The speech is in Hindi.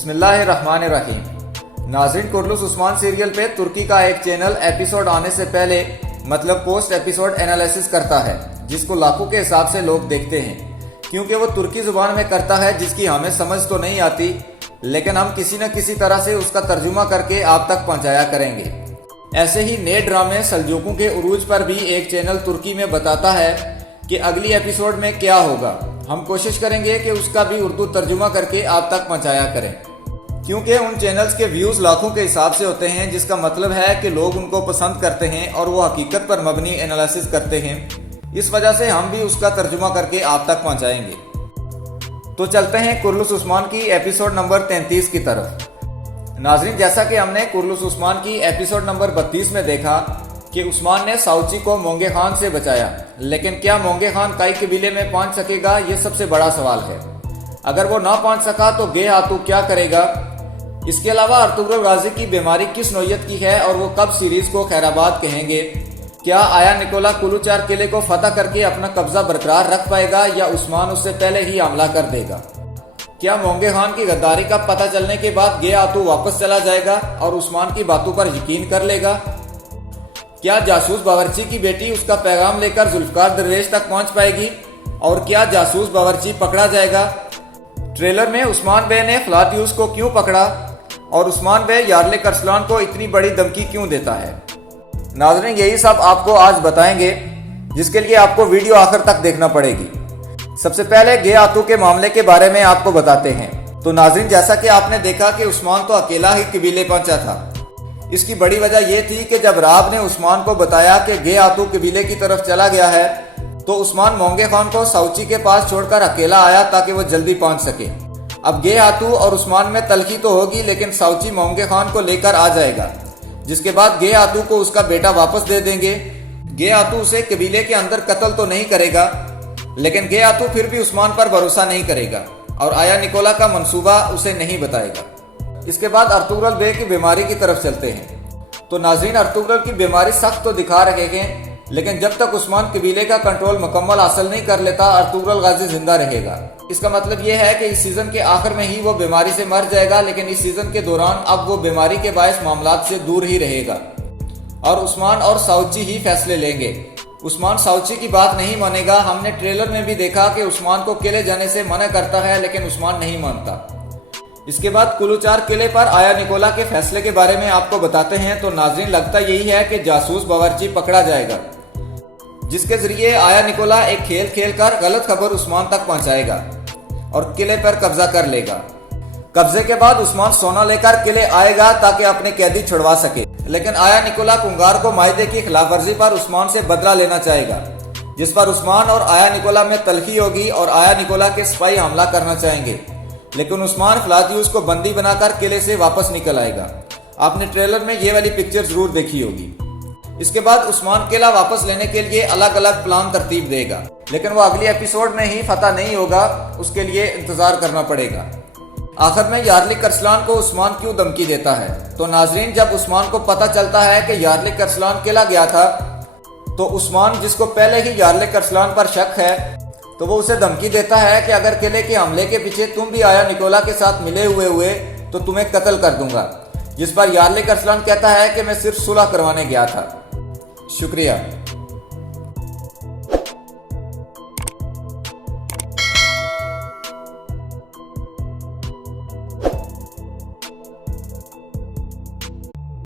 बिस्मिल्लाहिर्रहमानिर्रहीम। नाज़रीन, कुरलुश उस्मान सीरियल पे तुर्की का एक चैनल एपिसोड आने से पहले मतलब पोस्ट एपिसोड एनालिसिस करता है, जिसको लाखों के हिसाब से लोग देखते हैं, क्योंकि वो तुर्की जुबान में करता है जिसकी हमें समझ तो नहीं आती, लेकिन हम किसी न किसी तरह से उसका तर्जुमा करके आप तक पहुंचाया करेंगे। ऐसे ही नए ड्रामे सल्जूकों के उरूज पर भी एक चैनल तुर्की में बताता है कि अगली एपिसोड में क्या होगा। हम कोशिश करेंगे कि उसका भी उर्दू तर्जुमा करके आप तक पहुंचाया करें, क्योंकि उन चैनल्स के व्यूज़ लाखों के हिसाब से होते हैं, जिसका मतलब है कि लोग उनको पसंद करते हैं और वो हकीकत पर मबनी एनालिसिस करते हैं। इस वजह से हम भी उसका तर्जुमा करके आप तक पहुंचाएंगे। तो चलते हैं कुरलुश उस्मान की एपिसोड नंबर 33 की तरफ। नाजरीन, जैसा कि हमने कुरलुश उस्मान की एपिसोड नंबर 32 में देखा कि उस्मान ने साउची को मोंगे खान से बचाया, लेकिन क्या मोंगे खान काई कबीले में पहुंच सकेगा, ये सबसे बड़ा सवाल है। अगर वो ना पहुंच सका तो गे हाथू क्या करेगा। इसके अलावा अर्तुगरुल गाजी की बीमारी किस नौयत की है और वो कब सीरीज को खैराबाद कहेंगे। क्या आया निकोला कुलूचार किले को फतह करके अपना कब्जा बरकरार रख पाएगा या उस्मान उससे पहले ही हमला कर देगा। क्या मोंगे खान की गद्दारी का पता चलने के बाद गे हाथू वापस चला जाएगा और उस्मान की बातों पर यकीन कर लेगा। क्या जासूस बावर्ची की बेटी उसका पैगाम लेकर जुल्फकार दरवेश तक पहुंच पाएगी और क्या जासूस बावर्ची पकड़ा जाएगा। ट्रेलर में उस्मान बे ने फ्लातियूस को क्यों पकड़ा और उस्मान बे यार्ले करसलान को इतनी बड़ी धमकी क्यों देता है। नाज़रीन, यही सब आपको आज बताएंगे, जिसके लिए आपको वीडियो आखिर तक देखना पड़ेगी। सबसे पहले गे हाथू के मामले के बारे में आपको बताते हैं। तो नाज़रीन, जैसा कि आपने देखा कि उस्मान तो अकेला ही कबीले पहुंचा था। इसकी बड़ी वजह यह थी कि जब राब ने उस्मान को बताया कि गे हाथू कबीले की तरफ चला गया है, तो उस्मान मोंगे खान को साउची के पास छोड़कर अकेला आया ताकि वो जल्दी पहुंच सके। अब गे हाथू और उस्मान में तलखी तो होगी, लेकिन साउची मोंगे खान को लेकर आ जाएगा, जिसके बाद गे हाथू को उसका बेटा वापस दे देंगे। गे हाथू उसे कबीले के अंदर कत्ल तो नहीं करेगा, लेकिन गे हाथू फिर भी उस्मान पर भरोसा नहीं करेगा और आया निकोला का मंसूबा उसे नहीं बताएगा। इसके बाद अर्तुगरुल बे की बीमारी की तरफ चलते हैं। तो नाज़रीन, अर्तुगरुल की बीमारी सख्त तो दिखा रहे हैं, लेकिन जब तक उस्मान कबीले का कंट्रोल मुकम्मल हासिल नहीं कर लेता, अर्तुगरुल गाजी जिंदा रहेगा। इसका मतलब यह है कि इस सीजन के आखिर में ही वो बीमारी से मर जाएगा, लेकिन इस सीजन के दौरान अब वो बीमारी के बायस मामलात से दूर ही रहेगा और उस्मान और साउची ही फैसले लेंगे। उस्मान साउची की बात नहीं मानेगा। हमने ट्रेलर में भी देखा कि उस्मान को किले जाने से मना करता है, लेकिन उस्मान नहीं मानता। इसके बाद कुलूचार किले पर आया निकोला के फैसले के बारे में आपको बताते हैं। तो नाज़रीन, लगता यही है कि जासूस बावर्ची पकड़ा जाएगा, जिसके जरिए आया निकोला एक खेल खेल कर गलत खबर उस्मान तक पहुंचाएगा और किले पर कब्जा कर लेगा। कब्जे के बाद उस्मान सोना लेकर किले आएगा ताकि अपने कैदी छुड़वा सके, लेकिन आया निकोला कुंगार को मायदे की खिलाफवर्जी पर उस्मान से बदला लेना चाहेगा, जिस पर उस्मान और आया निकोला में तलखी होगी और आया निकोला के सिपाही हमला करना चाहेंगे, लेकिन उस्मान फ्लातियूस को बंदी बनाकर किले से वापस निकल आएगा। आपने ट्रेलर में ये वाली पिक्चर जरूर देखी होगी। इसके बाद उस्मान किला वापस लेने के लिए अलग अलग प्लान तरतीब देगा, लेकिन वो अगली एपिसोड में ही फतह नहीं होगा, उसके लिए इंतजार करना पड़ेगा। आखिर में यार्ले करसलान को उस्मान क्यों धमकी देता है। तो नाजरीन, जब उस्मान को पता चलता है कि यार्ले करसलान किला गया था, तो उस्मान, जिसको पहले ही यार्ले करसलान पर शक है, तो वो उसे धमकी देता है कि अगर किले के हमले के पीछे तुम भी आया निकोला के साथ मिले हुए तो तुम्हें कत्ल कर दूंगा। जिस पर यार्ले करसलान कहता है कि मैं सिर्फ सुलह करवाने गया था। शुक्रिया।